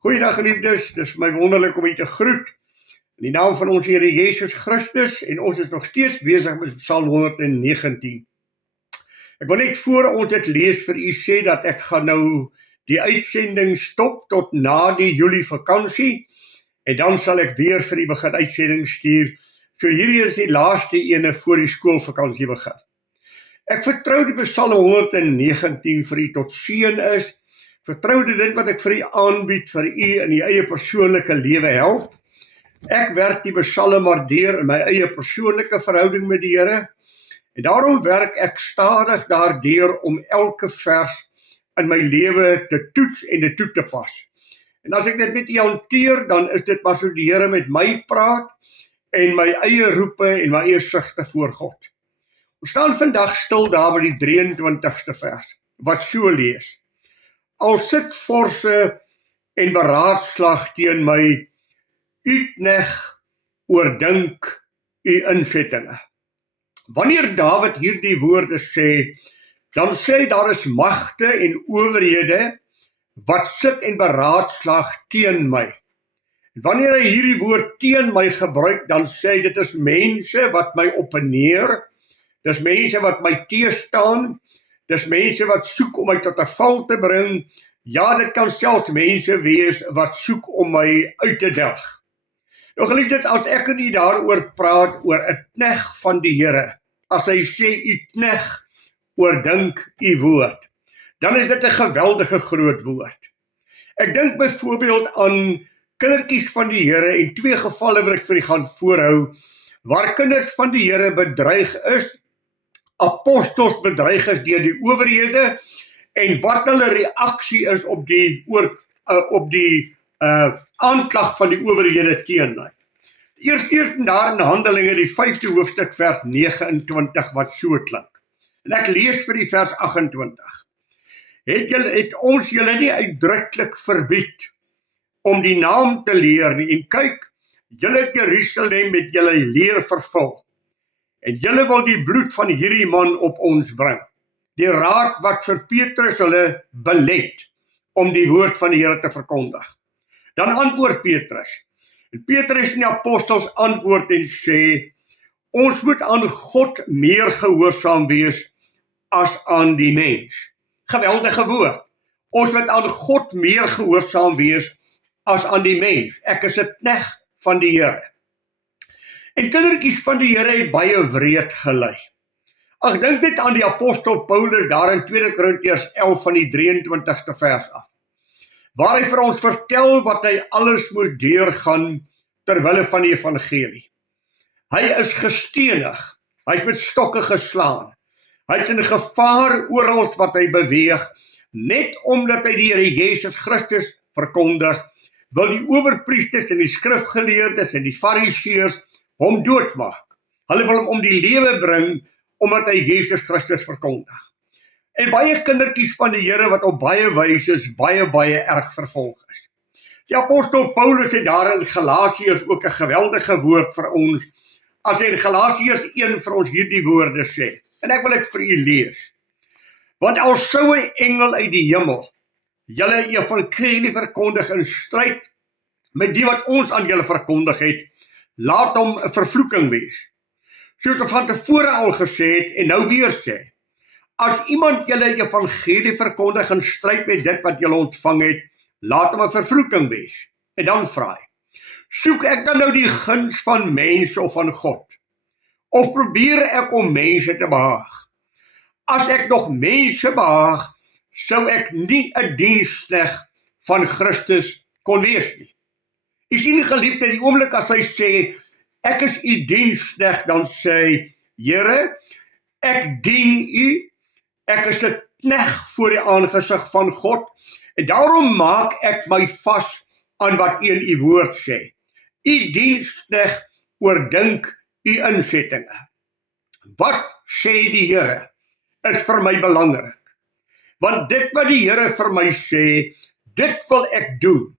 Goeiedag geliefdes, dit is my wonderlik om u te groet. In die naam van ons Here Jesus Christus en ons is nog steeds besig met Psalm 119. Ek wil net voor ons dit lees vir u sê dat ek gaan nou die uitsending stop tot na die Julie vakansie en dan sal ek weer vir u begin uitsending stuur. So hierdie is die laaste ene voor die skoolvakansie begin. Ek vertrou die Psalm 119 vir u tot seën is. Vertrou dit wat ek vir u aanbied vir u in die eie persoonlike lewe help. Ek werk die Psalm maar deur in my eie persoonlike verhouding met die Here en daarom werk ek stadig daardeur om elke vers in my lewe te toets en dit toe te pas. En as ek dit met u hanteer, dan is dit maar so die Here met my praat en my eie roepe en my eie sigte voor God. Ons staan vandag stil daar by die 23ste vers wat so lees. Al sit forse en beraadslag teen my, u knegg oordink u insettinge. Wanneer Dawid hierdie woorde sê, dan sê daar is magte en owerhede wat sit en beraadslag teen my. Wanneer hy hierdie woord teen my gebruik, dan sê hy dit is mense wat my opponeer, dis mense wat my teestaan, dis mense wat soek om my tot 'n val te bring. Ja, dit kan selfs mense wees wat soek om my uit te delg. Nou geliefdes, as ek en u daaroor praat oor 'n knegg van die Here, as hy sê u knegg oordink u woord, dan is dit 'n geweldige groot woord. Ek dink byvoorbeeld aan kindertjies van die Here en twee gevalle wat ek vir u gaan voorhou, waar kinders van die Here bedreig is, apostels bedreig is deur die owerhede en wat hulle reaksie is op die aanklag van die owerhede teen hulle. Eerst daar in Handelinge die 5de hoofstuk vers 29 wat so klink. En ek lees vir die vers 28. Het ons julle nie uitdruklik verbied om die naam te leer nie, en kyk, julle het Jerusalem met julle leer vervul. En julle wil die bloed van hierdie man op ons bring. Die raad wat vir Petrus hulle belet om die woord van die Here te verkondig. Dan antwoord Petrus. En Petrus en die apostels antwoord en sê, ons moet aan God meer gehoorsaam wees as aan die mens. Geweldige woord. Ons moet aan God meer gehoorsaam wees as aan die mens. Ek is 'n knegg van die Here. En kindertjies van die Here het baie wreed gelei. Ag, dink net aan die apostel Paulus daar in 2 Korintiërs 11 van die 23ste vers af, waar hy vir ons vertel wat hy alles moes deurgaan terwille van die evangelie. Hy is gestenig, hy is met stokke geslaan, hy is in gevaar oral wat hy beweeg, net omdat hy die Here Jesus Christus verkondig, wil die owerpriesters en die skrifgeleerdes en die fariseërs hom doodmaak. Hulle wil hom om die lewe bring, omdat hy Jesus Christus verkondig. En baie kindertjies van die Here wat op baie wyse baie erg vervolg is. Die apostel Paulus het daar in Galasiërs ook 'n geweldige woord vir ons, as hy in Galasiërs 1 vir ons hierdie woorde sê. En ek wil dit vir u lees. Want al sou 'n engel uit die hemel julle evangelie verkondig in stryd met die wat ons aan julle verkondig het, laat hom 'n vervloeking wees. Soos ek van tevore al gesê het en nou weer sê, as iemand julle evangelie verkondig in stryd met dit wat julle ontvang het, laat hom 'n vervloeking wees. En dan vra hy, soek ek dan nou die guns van mense of van God? Of probeer ek om mense te behaag? As ek nog mense behaag, sou ek nie 'n diensknegg van Christus kon wees nie. U sien geliefde, die oomblik as hy sê, ek is u diensknegg, dan sê hy, Here, ek dien u, ek is 'n knegg voor die aangesig van God, en daarom maak ek my vas aan wat u in u woord sê. U diensknegg oordink u insettinge. Wat sê die Here is vir my belangrik, want dit wat die Here vir my sê, dit wil ek doen.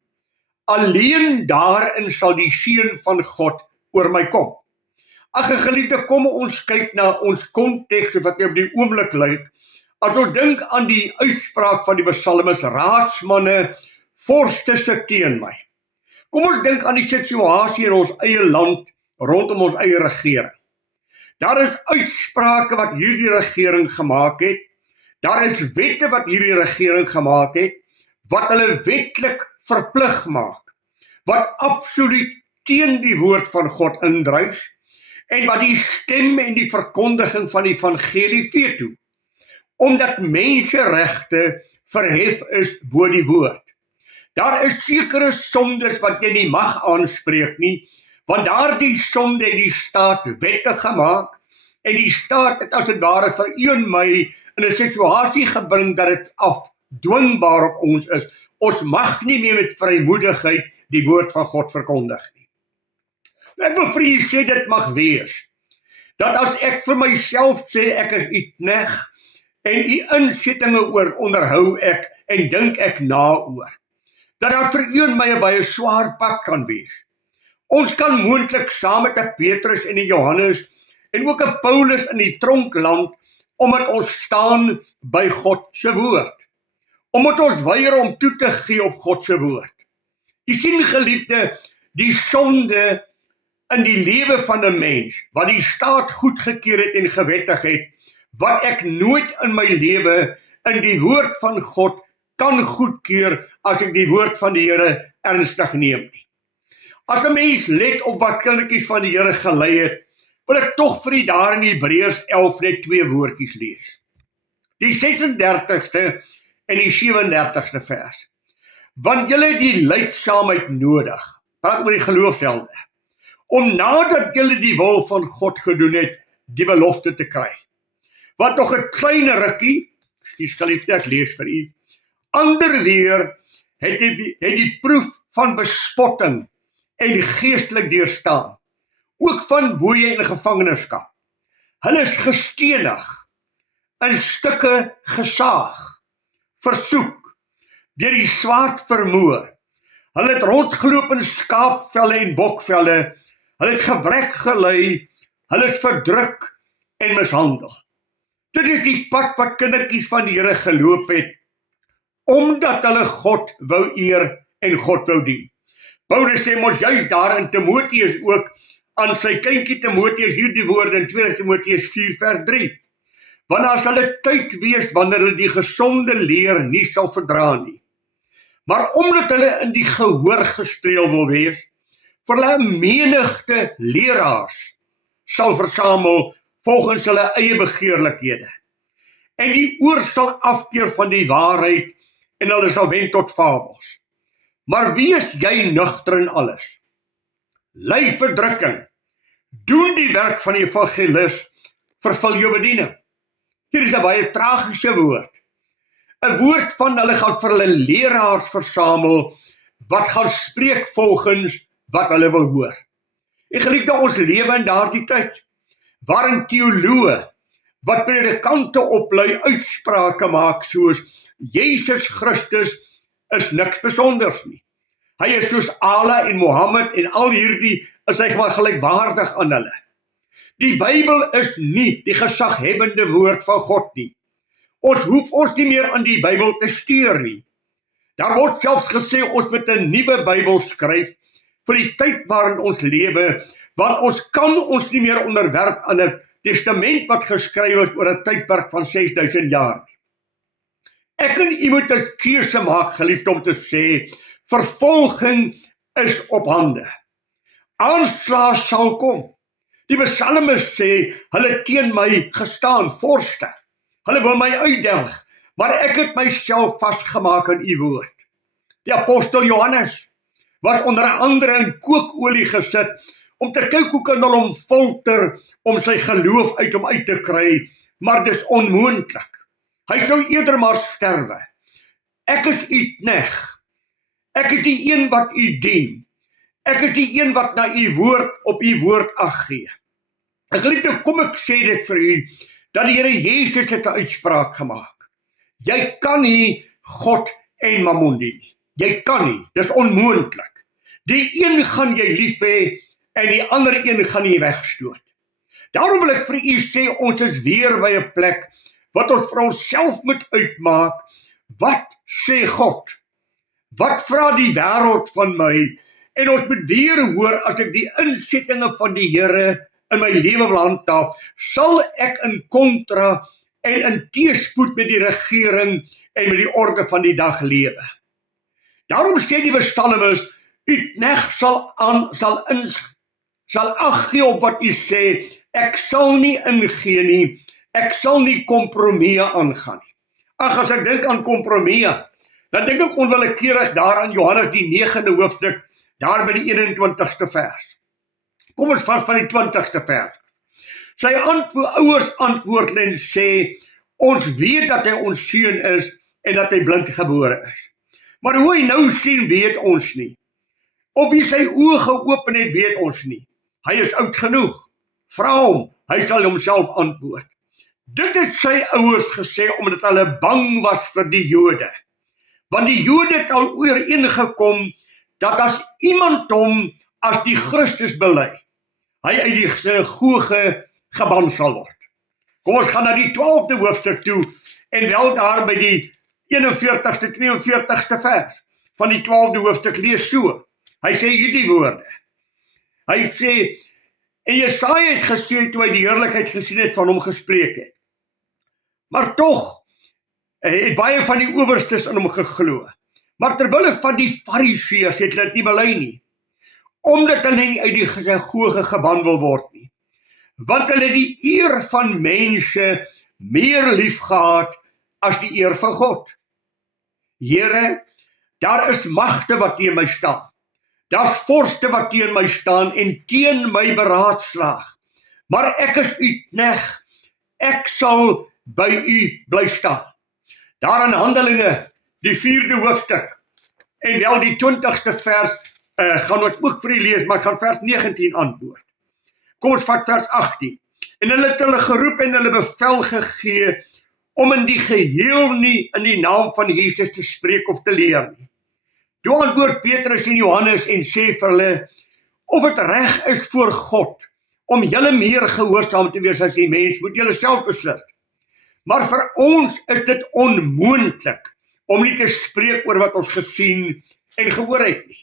Alleen daarin sal die seën van God oor my kom. Ag geliefde, kom ons kyk na ons konteks wat op die oomblik lyk. As ons dink aan die uitspraak van die psalmis, raadsmanne vorste sit teen my. Kom ons dink aan die situasie in ons eie land, rondom ons eie regering. Daar is uitsprake wat hierdie regering gemaak het, daar is wette wat hierdie regering gemaak het, wat hulle wetlik verplig maak, wat absoluut teen die woord van God indruis, en wat die stem en die verkondiging van die evangelie veto, omdat menseregte verhef is bo die woord. Daar is sekere sondes wat jy nie mag aanspreek nie, want daardie sonde het die staat wettig gemaak, en die staat het as dit ware vir u en my in 'n situasie gebring dat dit afdwingbaar op ons is. Ons mag nie meer met vrymoedigheid die woord van God verkondig nie. Ek wil vir u sê dit mag wees, dat as ek vir myself sê ek is u knegt, en u insettinge onderhou ek en dink ek na oor, dat daar vir u en my 'n baie swaar pad kan wees. Ons kan moontlik saam met 'n Petrus en 'n Johannes en ook 'n Paulus in die tronk land, omdat ons staan by God se woord, omdat ons weier om toe te gee op God se woord. U sien geliefde, die sonde in die lewe van 'n mens, wat die staat goedgekeur het en gewettig het, wat ek nooit in my lewe in die woord van God kan goedkeur as ek die woord van die Here ernstig neem nie. As 'n mens let op wat kindertjies van die Here gelei het, wil ek tog vir u daar in Hebreërs 11 net 2 woordjies lees. Die 36ste en die 37ste vers. Want julle het die lydsaamheid nodig, praat oor die geloofshelde, om nadat julle die wil van God gedoen het, die belofte te kry. Wat nog 'n klein rukkie, skuis geliefde, ek lees vir u, ander weer het die proef van bespotting en geestelik deurstaan, ook van boeye en gevangenskap. Hulle is gestenig, in stukke gesaag, versoek, deur die swaard vermoor. Hulle het rondgeloop in skaapvelle en bokvelle, hulle het gebrek gelei, hulle is verdruk en mishandel. Dit is die pad wat kindertjies van die Here geloop het, omdat hulle God wou eer en God wou dien. Paulus sê mos juist daar in Timoteus ook, aan sy kindjie Timoteus hierdie woorde in 2 Timoteus 4 vers 3. Want as hulle tyd wees wanneer hulle die gesonde leer nie sal verdra nie, maar omdat hulle in die gehoor gestreel wil wees, vir hulle 'n menigte leraars sal versamel volgens hulle eie begeerlikhede, en die oor sal afkeer van die waarheid, en hulle sal wend tot fabels. Maar wees jy nugter in alles, ly verdrukking, doen die werk van die evangelis, vervul jou bediening. Hier is 'n baie tragiese woord. 'n Woord van hulle gaan vir hulle leraars versamel, wat gaan spreek volgens wat hulle wil hoor. En geliefde, ons lewe in daardie tyd, waarin teoloë, wat predikante oplei, uitsprake maak soos, Jesus Christus is niks besonders nie. Hy is soos Allah en Mohammed en al hierdie is hy maar gelykwaardig aan hulle. Die Bybel is nie die gesaghebbende woord van God nie. Ons hoef ons nie meer aan die Bybel te steur nie. Daar word selfs gesê ons moet 'n nuwe Bybel skryf vir die tyd waarin ons lewe, want ons kan ons nie meer onderwerp aan 'n testament wat geskryf is oor 'n tydperk van 6000 jaar. Ek en u moet 'n keuse maak, geliefde, om te sê, vervolging is op hande. Aanslae sal kom. Die psalmis sê, hulle teen my gestaan, vorste. Hulle wil my uitdelg, maar ek het myself vasgemaak in u woord. Die apostel Johannes was onder andere in kookolie gesit, om te kyk hoe kan hulle hom folter, om sy geloof uit hom uit te kry, maar dis onmoontlik. Hy sou eerder maar sterwe. Ek is u knegt. Ek is die een wat u dien. Ek is die een wat na u woord op u woord ag gee. Geliefde, kom ek sê dit vir u, dat die Here Jesus het 'n uitspraak gemaak. Jy kan nie God en Mammon dien nie. Jy kan nie, dis onmoontlik. Die een gaan jy lief hê, en die ander een gaan jy wegstoot. Daarom wil ek vir u sê, ons is weer by 'n plek, wat ons vir onsself moet uitmaak, wat sê God? Wat vra die wêreld van my? En ons moet weer hoor, as ek die insettinge van die Here in my lewe wil handhaaf, sal ek in kontra en in teespoed met die regering en met die orde van die dag lewe. Daarom sê die psalmis, u knegt sal ag gee op wat u sê, ek sal nie ingee nie, ek sal nie kompromieë aangaan nie. Ag, as ek dink aan kompromieë, dan dink ek onwillekeurig daar aan Johannes die 9de hoofstuk, daar by die 21ste vers. Kom ons vat van die 20ste vers. Sy ouers antwoord en sê, ons weet dat hy ons seun is en dat hy blind gebore is. Maar hoe hy nou sien, weet ons nie. Of hy sy oë geopen het, weet ons nie. Hy is oud genoeg. Vra hom, hy sal homself antwoord. Dit het sy ouers gesê omdat hulle bang was vir die Jode. Want die Jode het al ooreengekom dat as iemand hom as die Christus bely, hy uit die sinagoge geban sal word. Kom ons gaan na die 12de hoofstuk toe en wel daar by die 41ste, 42ste vers van die 12de hoofstuk lees so. Hy sê hierdie woorde. Hy sê, en Jesaja het gesê toe hy die heerlikheid gesien het van hom gespreek het. Maar tog het baie van die owerstes in hom geglo. Maar terwille van die Fariseërs het hulle dit nie bely nie, omdat hulle nie uit die sinagoge geban wil word nie. Want hulle die eer van mense meer lief gehad as die eer van God. Here, daar is magte wat teen my staan. Daar's vorste wat teen my staan en teen my beraadslaag. Maar ek is u knegt, ek sal by u bly staan. Daar in Handelinge, die 4de hoofstuk, en wel die 20ste vers, gaan ons ook vir u lees, maar ek gaan vers 19 antwoord. Kom ons vat vers 18. En hulle het hulle geroep en hulle bevel gegee, om in die geheel nie in die naam van Jesus te spreek of te leer nie. Toe antwoord Petrus en Johannes en sê vir hulle, of het reg is voor God, om julle meer gehoorsaam te wees as die mens, moet julle self beslis. Maar vir ons is dit onmoontlik, om nie te spreek oor wat ons gesien en gehoor het nie.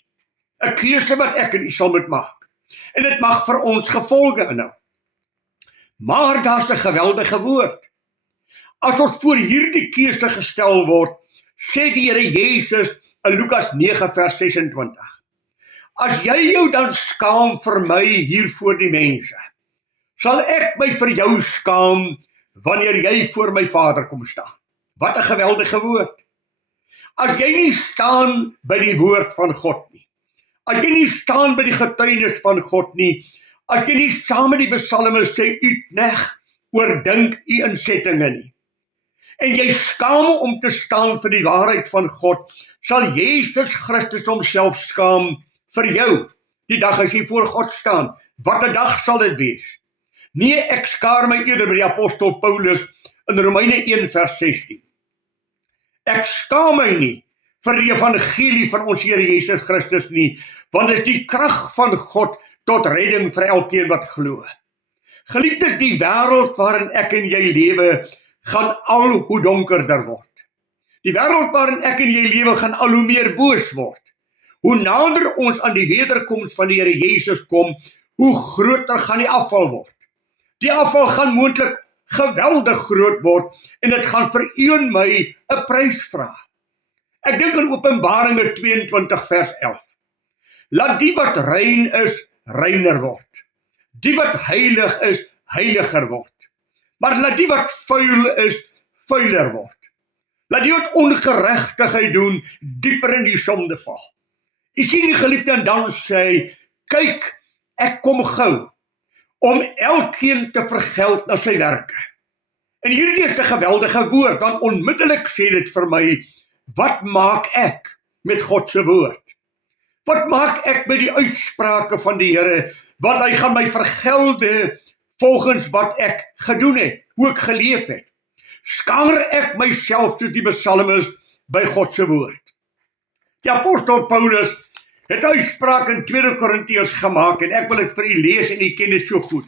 'n Keuse wat ek en u sal moet maak. En dit mag vir ons gevolge inhou. Maar daar's 'n geweldige woord. As ons voor hierdie keuse gestel word, sê die Here Jesus in Lukas 9 vers 26. As jy jou dan skaam vir my hier voor die mense, sal ek my vir jou skaam wanneer jy voor my Vader kom staan. Wat 'n geweldige woord. As jy nie staan by die woord van God nie, as jy nie staan by die getuienis van God nie, as jy nie saam met die psalmes sê, u knegt, oordink u insettinge nie, en jy skaam om te staan vir die waarheid van God, sal Jesus Christus homself skaam vir jou, die dag as jy voor God staan. Wat 'n dag sal dit wees? Nee, ek skaar my eerder by die apostel Paulus in Romeine 1 vers 16. Ek skaam my nie vir die evangelie van ons Here Jesus Christus nie, want dit is die krag van God tot redding vir elkeen wat glo. Geliefdes, die wêreld waarin ek en jy lewe, gaan al hoe donkerder word. Die wêreld waarin ek en jy lewe, gaan al hoe meer boos word. Hoe nader ons aan die wederkoms van die Here Jesus kom, hoe groter gaan die afval word. Die afval gaan moontlik geweldig groot word, en dit gaan vir u en my 'n prys vra. Ek dink aan Openbaringe 22 vers 11. Laat die wat rein is, reiner word. Die wat heilig is, heiliger word. Maar laat die wat vuil is, vuiler word. Laat die wat ongeregtigheid doen, dieper in die sonde val. U sien die geliefde, en dan sê hy, kyk, ek kom gou, om elkeen te vergeld na sy werke. En hierdie is 'n geweldige woord, want onmiddellik sê dit vir my, wat maak ek met God se woord? Wat maak ek met die uitsprake van die Here, want hy gaan my vergelde volgens wat ek gedoen het, hoe ek geleef het. Skaar ek myself soos die psalmes by God se woord? Die apostel Paulus het uitspraak in 2 Korintiërs gemaak, en ek wil dit vir u lees, en u ken dit so goed.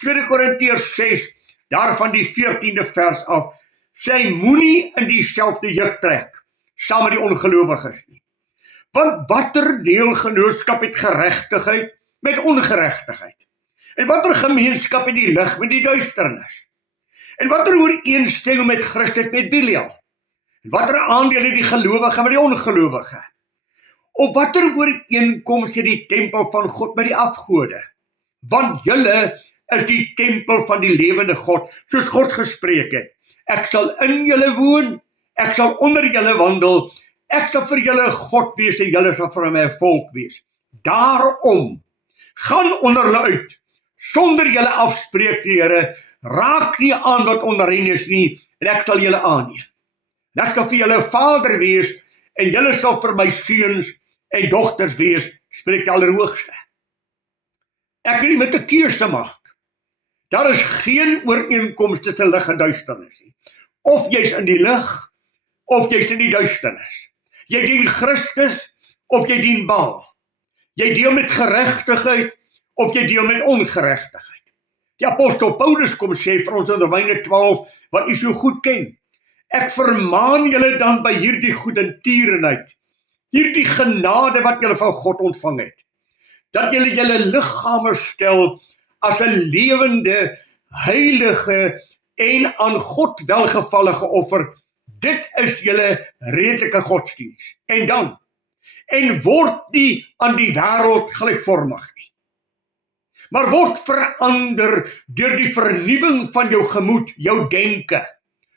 2 Korintiërs 6, daarvan die 14de vers af, sê hy moenie in dieselfde juk trek, saam met die ongelowiges nie. Want watter deelgenootskap het geregtigheid met ongeregtigheid? En watter gemeenskap het die lig met die duisternis? En watter ooreenstemming met Christus met Belial? En watter aandeel het die gelowige met die ongelowige? Of watter ooreenkoms het die tempel van God met die afgode? Want julle is die tempel van die lewende God, soos God gespreek het. Ek sal in julle woon, ek sal onder julle wandel, ek sal vir julle God wees en julle sal vir my volk wees. Daarom, gaan onder hulle uit, sonder julle afspreek die Here, raak nie aan wat onrein is nie, en ek sal julle aanneem. En ek sal vir julle vader wees, en julle sal vir my seuns en dogters wees, spreek die Allerhoogste. Ek het nie met 'n keuse maak. Daar is geen ooreenkoms tussen lig en duisternis nie. Of jy's in die lig, of jy's in die duisternis. Jy dien Christus, of jy dien Baal. Jy deel met geregtigheid, of jy deel met ongeregtigheid. Die apostel Paulus kom sê vir ons in Romeine 12, wat u so goed ken. Ek vermaan julle dan by hierdie goedertierenheid, hierdie genade wat julle van God ontvang het, dat julle julle liggame stel as 'n lewende, heilige en aan God welgevallige offer. Dit is julle redelike godsdiens. En word nie aan die wêreld gelykvormig nie, maar word verander deur die vernuwing van jou gemoed, jou denke,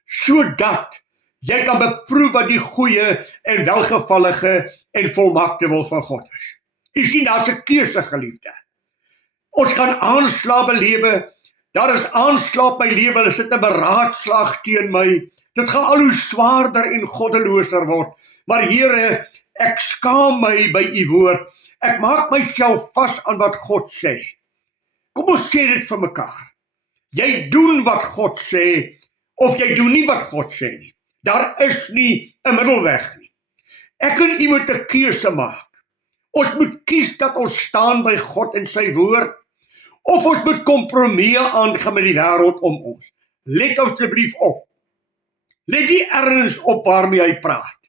sodat jy kan beproef wat die goeie en welgevallige en volmaakte wil van God is. U sien, daar's 'n keuse, geliefde. Ons gaan aanslae belewe, daar is aanslae op my lewe, hulle sit 'n beraadslaag teen my, dit gaan al hoe swaarder en goddeloser word, maar Here, ek skaam my by u woord, ek maak myself vas aan wat God sê. Kom ons sê dit vir mekaar, jy doen wat God sê, of jy doen nie wat God sê nie. Daar is nie 'n middelweg nie. Ek en u moet 'n keuse maak. Ons moet kies dat ons staan by God en sy woord, of ons moet kompromieë aangaan met die wêreld om ons. Let asseblief op. Let die erns op waarmee hy praat.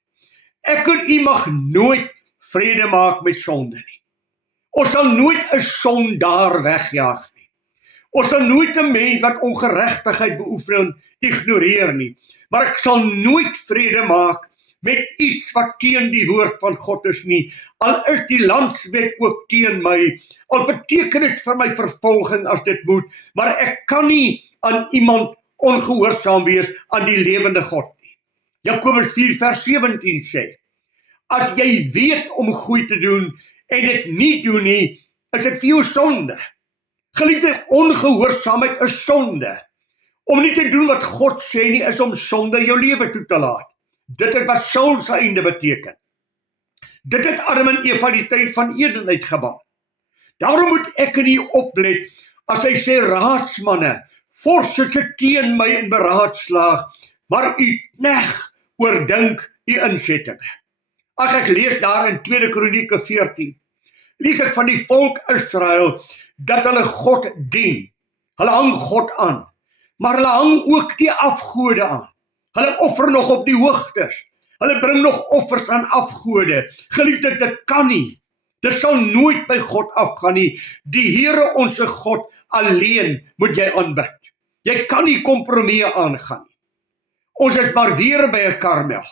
Ek en u mag nooit vrede maak met sonde nie. Ons sal nooit 'n sondaar wegjaag nie. Ons sal nooit 'n mens wat ongeregtigheid beoefen ignoreer nie. Maar ek sal nooit vrede maak met iets wat teen die woord van God is nie. Al is die landswet ook teen my, al beteken dit vir my vervolging as dit moet, maar ek kan nie aan iemand ongehoorsaam wees aan die lewende God nie. Jakobus 4 vers 17 sê, as jy weet om goed te doen en dit nie doen nie, is dit vir jou sonde. Geliefde, ongehoorsaamheid is sonde. Om nie te doen wat God sê nie, is om sonde in jou lewe toe te laat. Dit is wat Saul se einde beteken. Dit het Adam en Eva die tyd van Eden uitgebaan. Daarom moet ek en u oplet, as hy sê raadsmanne, vorse sit teen my en beraadslaag, maar u knegt oordink u insettinge. Ag, ek lees daar in 2 Kronieke 14, lees ek van die volk Israel, dat hulle God dien. Hulle hang God aan, maar hulle hang ook die afgode aan. Hulle offer nog op die hoogtes. Hulle bring nog offers aan afgode. Geliefde, dit kan nie. Dit sal nooit by God afgaan nie. Die Here onse God alleen moet jy aanbid. Jy kan nie kompromieë aangaan nie. Ons is maar weer by 'n Karmel.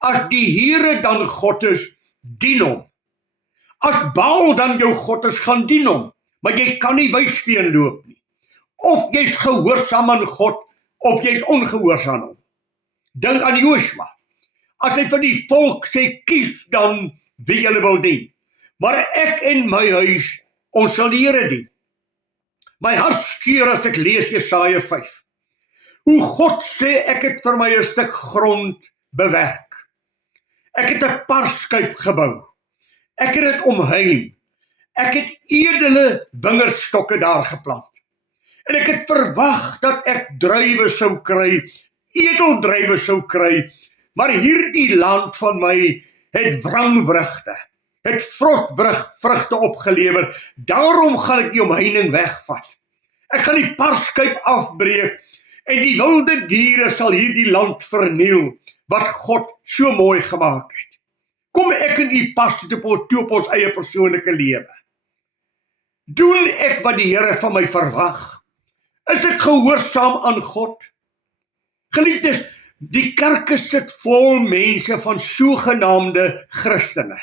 As die Here dan God is, dien hom. As Baal dan jou God is, gaan dien hom. Maar jy kan nie wyssteen loop nie. Of jy's gehoorsaam aan God, of jy's ongehoorsaam aan hom. Dink aan Josua. As hy vir die volk sê, kies dan wie julle wil dien. Maar ek en my huis, ons sal die Here dien. My hart skeur as ek lees Jesaja 5. Hoe God sê, ek het vir my 'n stuk grond bewerk. Ek het 'n parskuip gebou. Ek het dit omheim. Ek het edele wingerdstokke daar geplant. En ek het verwag dat ek druiwe sou kry, edeldruiwe sou kry, maar hierdie land van my het wrangvrugte, het vrotvrugte opgelewer. Daarom gaan ek die omheining wegvat. Ek gaan die parskuip afbreek en die wilde diere sal hierdie land verniel wat God so mooi gemaak het. Kom ek en u pas toe op ons eie persoonlike lewe? Doen ek wat die Here van my verwag? Is ek gehoorsaam aan God? Geliefdes, die kerke sit vol mense van sogenaamde Christene.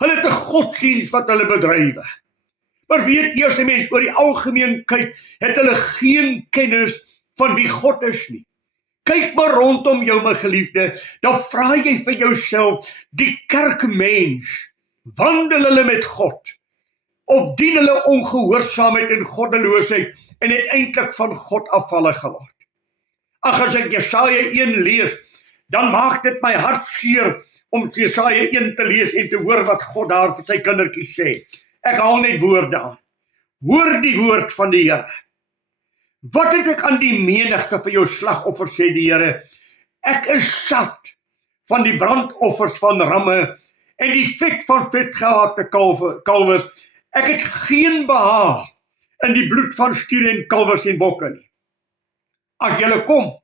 Hulle het 'n godsdienst wat hulle bedrywe. Maar weet eers 'n mens, oor die algemeen kyk, het hulle geen kennis van wie God is nie. Kyk maar rondom jou, my geliefde, dan vra jy vir jouself, die kerkmens, wandel hulle met God? Of dien hulle ongehoorsaamheid en goddeloosheid en het eintlik van God afvallig geword? Ag, as ek Jesaja 1 lees, dan maak dit my hart seer om Jesaja 1 te lees en te hoor wat God daar vir sy kindertjies sê. Ek haal net woorde aan. Hoor die woord van die Here. Wat het ek aan die menigte vir jou slagoffer, sê die Here? Ek is sat van die brandoffers van ramme en die vet van vetgehaakte kalwes. Ek het geen behaag in die bloed van stiere en kalwes en bokke nie. As julle kom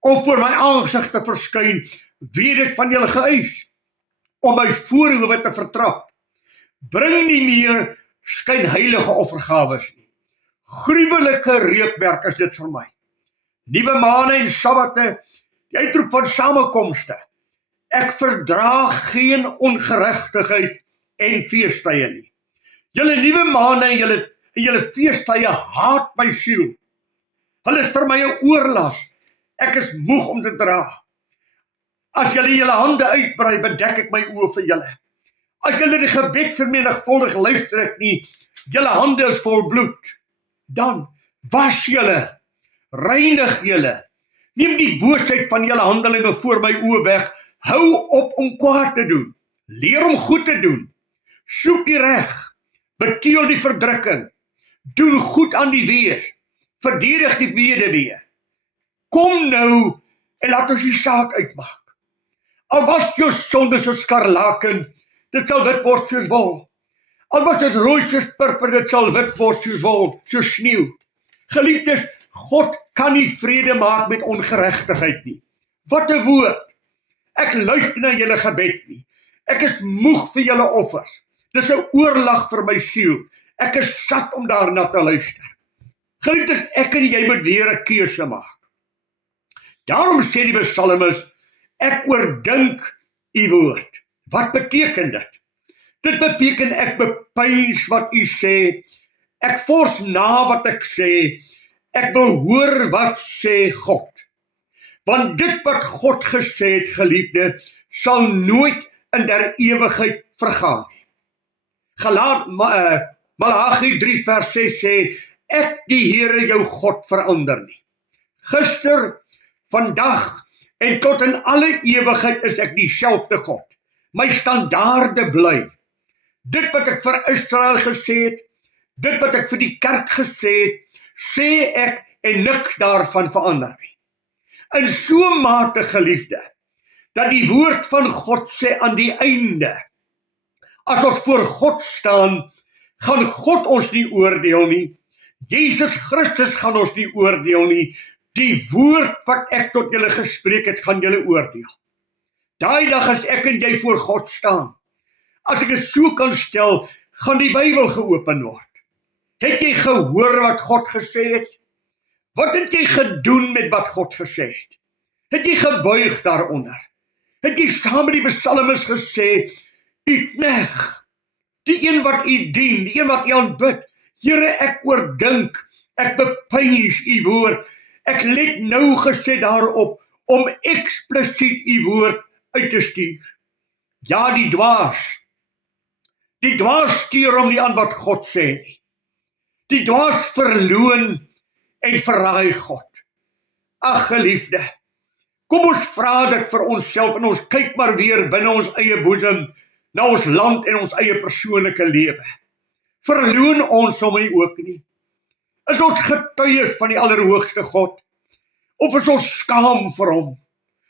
om voor my aangesig te verskyn, wie het dit van julle geëis om my voorhoof te vertrap? Bring nie meer skynheilige offergawes nie. Gruwelike reukwerk is dit vir my. Nuwe maande en sabbate, die uitroep van samekomste. Ek verdra geen ongeregtigheid en feestydde nie. Julle nuwe maande en julle feestydde haat my siel. Hulle is vir my 'n oorlas. Ek is moeg om te dra. As julle hande uitbrei, bedek ek my oë vir julle. As julle die gebed vermenigvuldig, luister ek nie. Julle hande is vol bloed. Dan was julle, reinig julle. Neem die boosheid van julle handelinge voor my oë weg. Hou op om kwaad te doen. Leer om goed te doen. Soek die reg. Beteel die verdrukking. Doen goed aan die wees. Verdedig die weduwee. Kom nou en laat ons die saak uitmaak. Al was jou sonde soos skarlaken, dit sal wit word soos wol. Al was dit rooi soos purper, dit sal wit word soos wol, soos sneeu. Geliefdes, God kan nie vrede maak met ongeregtigheid nie. Wat 'n woord. Ek luister na julle gebed nie. Ek is moeg vir julle offers. Dis 'n oorlag vir my siel. Ek is sat om daarna te luister. Geliefdes, ek en jy moet weer 'n keuse maak. Daarom sê die psalmis, ek oordink u woord. Wat beteken dit? Dit beteken ek bepeins wat u sê, ek vors na wat ek sê, ek wil hoor wat sê God. Want dit wat God gesê het, geliefde, sal nooit in der ewigheid vergaan nie. Maleagi 3 vers 6 sê, ek die Here jou God verander nie. Gister, vandag en tot in alle ewigheid is ek dieselfde God. My standaarde bly. Dit wat ek vir Israel gesê het, dit wat ek vir die kerk gesê het, sê ek en niks daarvan verander nie. In so mate, geliefde, dat die woord van God sê aan die einde, as ons voor God staan, gaan God ons nie oordeel nie. Jesus Christus gaan ons nie oordeel nie. Die woord wat ek tot julle gespreek het, gaan julle oordeel. Daai dag as ek en jy voor God staan, as ek dit so kan stel, gaan die Bybel geopen word. Het jy gehoor wat God gesê het? Wat het jy gedoen met wat God gesê het? Het jy gebuig daaronder? Het jy saam met die psalmis gesê, u knegt, die een wat u dien, die een wat u aanbid, Here, ek oordink, ek bepeins u woord, ek let nou gesê daarop, om eksplisiet u woord uit te stuur. Ja, die dwaas stuur hom nie aan wat God sê nie. Die dwaas verloon en verraai God. Ag, geliefde, kom ons vra dit vir onsself en ons kyk maar weer binne ons eie boesem, na ons land en ons eie persoonlike lewe. Verloon ons hom nie ook nie? Is ons getuies van die Allerhoogste God? Of is ons skaam vir hom?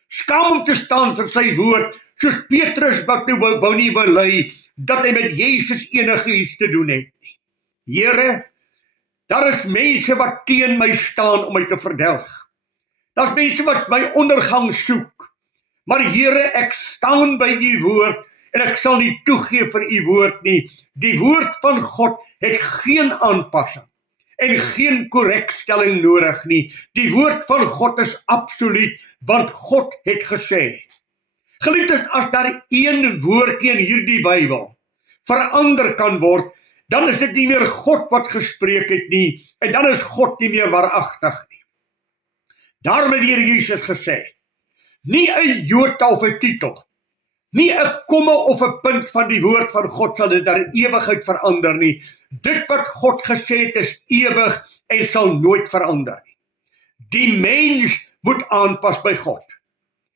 Skaam om te staan vir sy woord, soos Petrus wat nou wou nie bely, dat hy met Jesus enigiets te doen het nie. Here, daar is mense wat teen my staan om my te verdelg. Daar's mense wat my ondergang soek. Maar Here, ek staan by u woord en ek sal nie toegee vir u woord nie. Die woord van God het geen aanpassing en geen korrekstelling nodig nie. Die woord van God is absoluut, want God het gesê. Geliefdes, as daar een woordjie in hierdie Bybel verander kan word, dan is dit nie meer God wat gespreek het nie, en dan is God nie meer waaragtig nie. Daarom het die Here Jesus gesê, nie 'n jota of 'n titel, nie 'n komma of 'n punt van die woord van God sal dit daar ewigheid verander nie. Dit wat God gesê het is ewig en sal nooit verander nie. Die mens moet aanpas by God.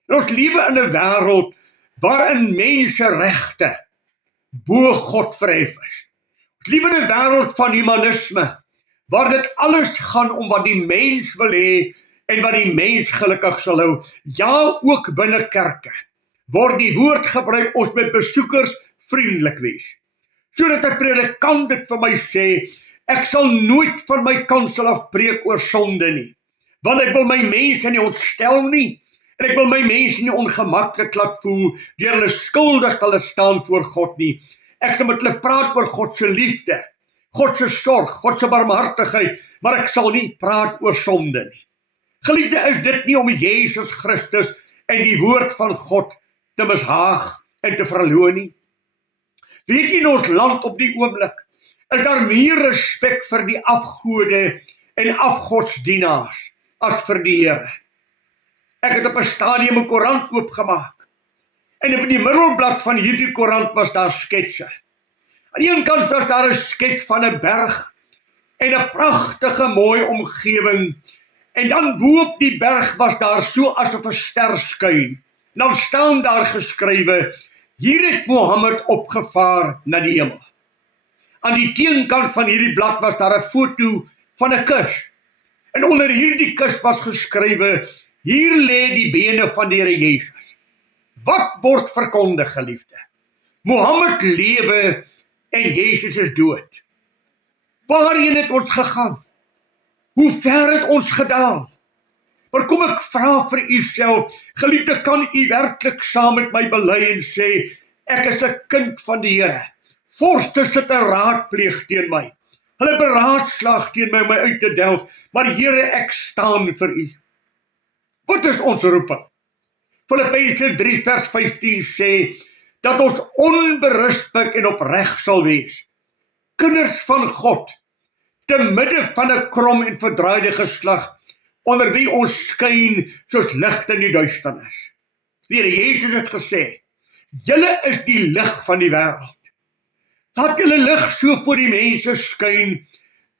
En ons lewe in 'n wêreld waarin menseregte bo God verhef is. Ons lewe in 'n wêreld van humanisme, waar dit alles gaan om wat die mens wil hê en wat die mens gelukkig sal hou. Ja, ook binne kerke word die woord gebruik, ons moet besoekers vriendelik wees. Sodat 'n predikant dit vir my sê, ek sal nooit van my kansel af preek oor sonde nie, want ek wil my mense nie ontstel nie, en ek wil my mense nie ongemaklik laat voel, deur hulle skuldig hulle staan voor God nie. Ek sal met hulle praat oor God se liefde, God se sorg, God se barmhartigheid, maar ek sal nie praat oor sonde nie. Geliefde, is dit nie om Jesus Christus en die woord van God te mishaag en te verloon nie? Weet jy, in ons land op die oomblik is daar meer respek vir die afgode en afgodsdienaars as vir die Here. Ek het op 'n stadium 'n koerant oopgemaak, en op die middelblad van hierdie koerant was daar sketse. Aan die een kant was daar 'n skets van 'n berg en 'n pragtige mooi omgewing, en dan bo op die berg was daar so asof 'n ster skyn. Dan staan daar geskrywe, hier het Mohammed opgevaar na die hemel. Aan die teenkant van hierdie blad was daar 'n foto van 'n kus, en onder hierdie kus was geskrywe, hier lê die bene van die Here Jesus. Wat word verkondig, geliefde? Mohammed lewe en Jesus is dood. Waarheen het ons gegaan? Hoe ver het ons gedaal? Maar kom ek vra vir u self, geliefde, kan u werklik saam met my bely en sê, ek is 'n kind van die Here. Vorste sit 'n raadpleeg teen my. Hulle beraadslaag teen my om my uit te delf, maar Here, ek staan vir u. Wat is ons roeping? Filippense 3 vers 15 sê, dat ons onberisplik en opreg sal wees. Kinders van God, te midde van 'n krom en verdraaide geslag, onder wie ons skyn soos lig in die duisternis. Die Here Jesus het gesê, julle is die lig van die wêreld. Laat julle lig so voor die mense skyn,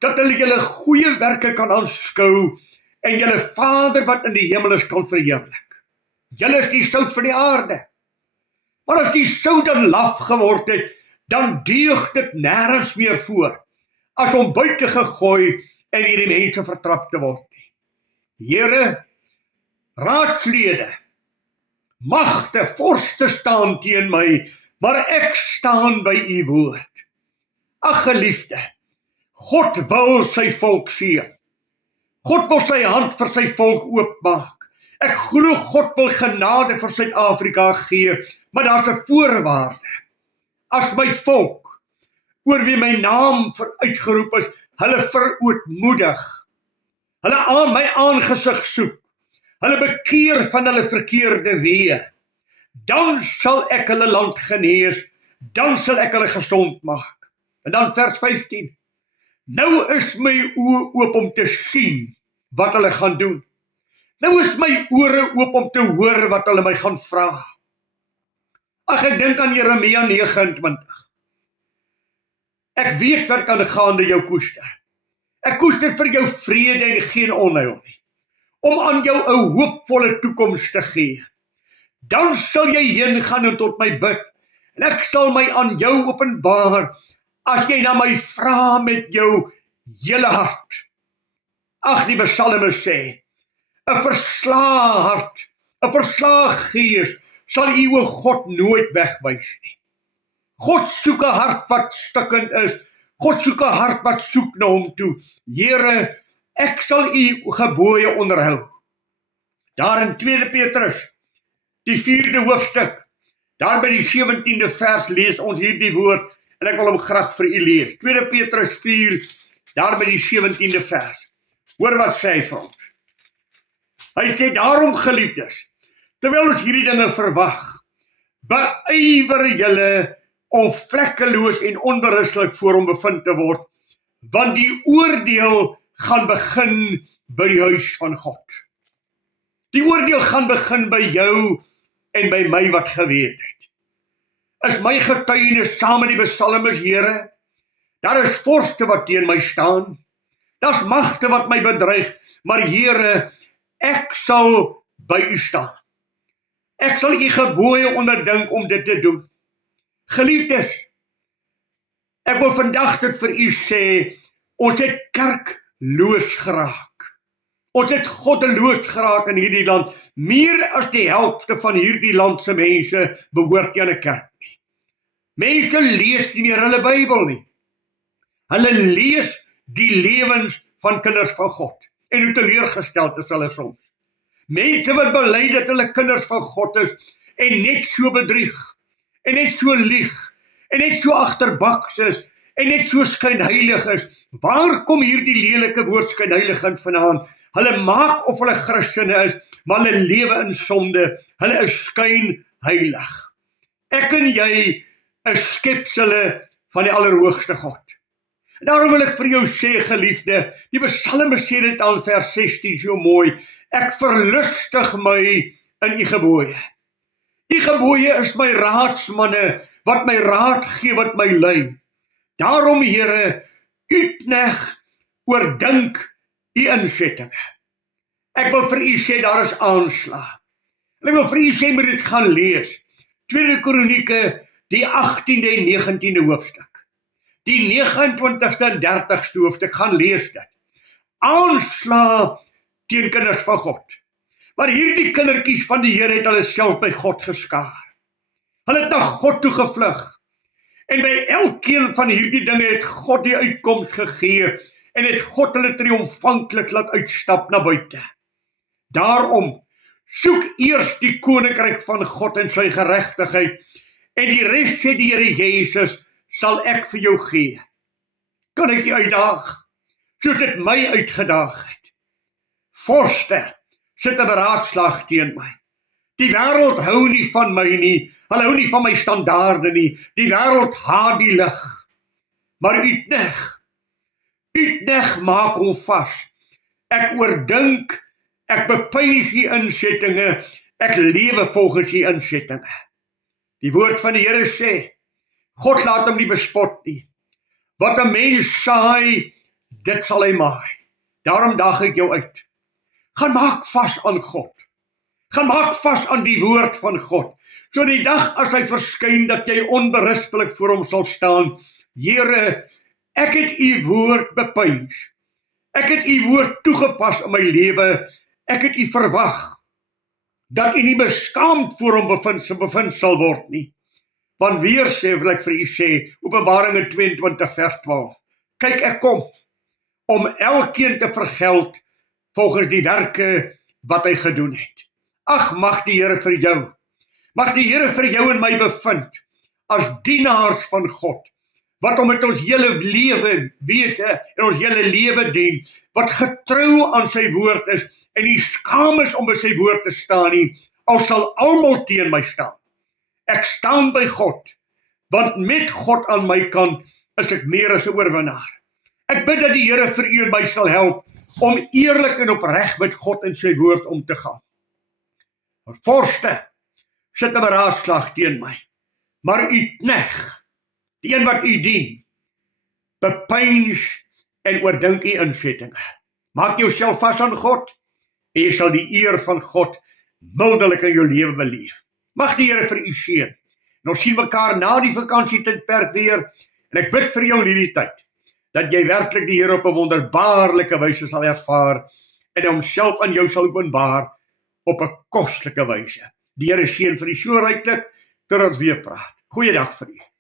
dat hulle julle goeie werke kan aanskou, en julle Vader wat in die hemel is kan verheerlik. Julle is die sout van die aarde. Maar as die sout dan laf geword het, dan deug dit nêrens meer voor, as om buite gegooi en hierdie mense vertrap te word. Here, raadslede, magte, vorste staan teen my, maar ek staan by u woord. Ag geliefde, God wil sy volk seën. God wil sy hand vir sy volk oopmaak. Ek glo God wil genade vir Suid-Afrika gee, maar daar's 'n voorwaarde. As my volk, oor wie my naam uitgeroep is, hulle verootmoedig, hulle aan my aangesig soek, hulle bekeer van hulle verkeerde weë, dan sal ek hulle land genees, dan sal ek hulle gesond maak. En dan vers 15, nou is my oë oop om te sien wat hulle gaan doen. Nou is my ore oop om te hoor wat hulle my gaan vra. Ag, ek dink aan Jeremia 29. Ek weet wat aangaande jou koester. Ek koester vir jou vrede en geen onheil nie, om aan jou 'n hoopvolle toekoms te gee. Dan sal jy heen gaan en tot my bid, en ek sal my aan jou openbaar, as jy na my vra met jou hele hart. Ag, die psalme sê, 'n verslae hart, 'n verslae gees, sal u o God nooit wegwys nie. God soek 'n hart wat stikkend is. God soek 'n hart wat soek na hom toe. Here, ek sal u gebooie onderhou. Daar in 2 Petrus, die 4de hoofstuk, Daar by die 17de vers lees ons hierdie woord, en ek wil hom graag vir u lees. 2 Petrus 4, daar by die 17de vers. Hoor wat sê hy vir ons. Hy sê, daarom geliefdes, terwyl ons hierdie dinge verwag, beywer julle om vlekkeloos en onberuslik voor hom bevind te word, want die oordeel gaan begin by die huis van God. Die oordeel gaan begin by jou en by my wat geweet het. Is my getuienis saam met die psalmes, Here, daar is vorste wat teen my staan, daar's magte wat my bedreig, maar Here, ek sal by u staan. Ek sal u gebooie onderdink om dit te doen. Geliefdes, ek wil vandag dit vir u sê, ons het kerkloos geraak. Ons het goddeloos geraak in hierdie land. Meer as die helfte van hierdie land se mense behoort nie aan 'n kerk nie. Mense lees nie meer hulle Bybel nie. Hulle lees die lewens van kinders van God. En hoe teleurgesteld is hulle soms. Mense wat bely dat hulle kinders van God is, en net so bedrieg, en net so lieg, en net so agterbaks is, en net so skynheilig is. Waar kom hierdie lelike woord skynheiligheid vandaan? Hulle maak of hulle Christene is, maar hulle lewe in sonde. Hulle is skynheilig. Ek en jy is skepsele van die Allerhoogste God. En daarom wil ek vir jou sê, geliefde, die Psalme sê dit al vers 16 so mooi, ek verlustig my in u gebooie. U gebooie is my raadsmanne, wat my raad gee, wat my lei. Daarom, Here, u knegt oordink u insettinge. Ek wil vir u sê, daar is aanslag. En ek wil vir u sê, moet dit gaan lees. 2 Kronieke, die 18de en 19de hoofstuk. Die 29ste en 30ste hoofstuk, gaan lees dit. Aanslag teen kinders van God. Maar hierdie kindertjies van die Here het hulle self by God geskaar. Hulle het na God toe gevlug. En by elkeen van hierdie dinge het God die uitkoms gegee, en het God hulle triomfantlik laat uitstap na buite. Daarom, soek eers die koninkryk van God en sy geregtigheid, en die res, sê die Here Jesus, sal ek vir jou gee. Kan ek jou uitdaag, soos dit my uitgedaag het. Vorste sit 'n beraadslag teen my. Die wêreld hou nie van my nie, hulle hou nie van my standaarde nie, die wêreld haat die lig. Maar u knegt maak hom vas. Ek oordink, ek bepeins die insettinge, ek lewe volgens die insettinge. Die woord van die Here sê, God laat hom nie bespot nie. Wat 'n mens saai, dit sal hy maai. Daarom daag ek jou uit. Gaan maak vas aan God. Gaan maak vas aan die woord van God. So die dag as hy verskyn, dat jy onberispelik voor hom sal staan. Here, ek het u woord bepeins. Ek het u woord toegepas in my lewe. Ek het u verwag, dat u nie beskaamd voor hom bevind sal word nie. Want weer sê, wil ek vir u sê, Openbaringe 22 vers 12, kyk, ek kom, om elkeen te vergeld, volgens die werke wat hy gedoen het. Ag, mag die Here vir jou en my bevind, as dienaars van God, wat om met ons hele lewe wese en ons hele lewe dien, wat getrou aan sy woord is, en nie skaam is om by sy woord te staan nie, al sal almal teen my staan. Ek staan by God, want met God aan my kant is ek meer as 'n oorwinnaar. Ek bid dat die Here vir u en my sal help, om eerlik en opreg met God en sy woord om te gaan. Vorste sit 'n beraadslag teen my, maar u knegt, die een wat u dien, bepeins en oordink u insettinge. Maak jouself vas aan God, en jy sal die eer van God mildelik in jou lewe beleef. Mag die Here vir u seën. En ons sien mekaar na die vakansietydperk weer, en ek bid vir jou in hierdie tyd, dat jy werklik die Here op 'n wonderbaarlike wyse sal ervaar, en homself aan jou sal openbaar op 'n kostelike wyse. Die Here seën vir u so ryklik, tot ons weer praat. Goeiedag vir u.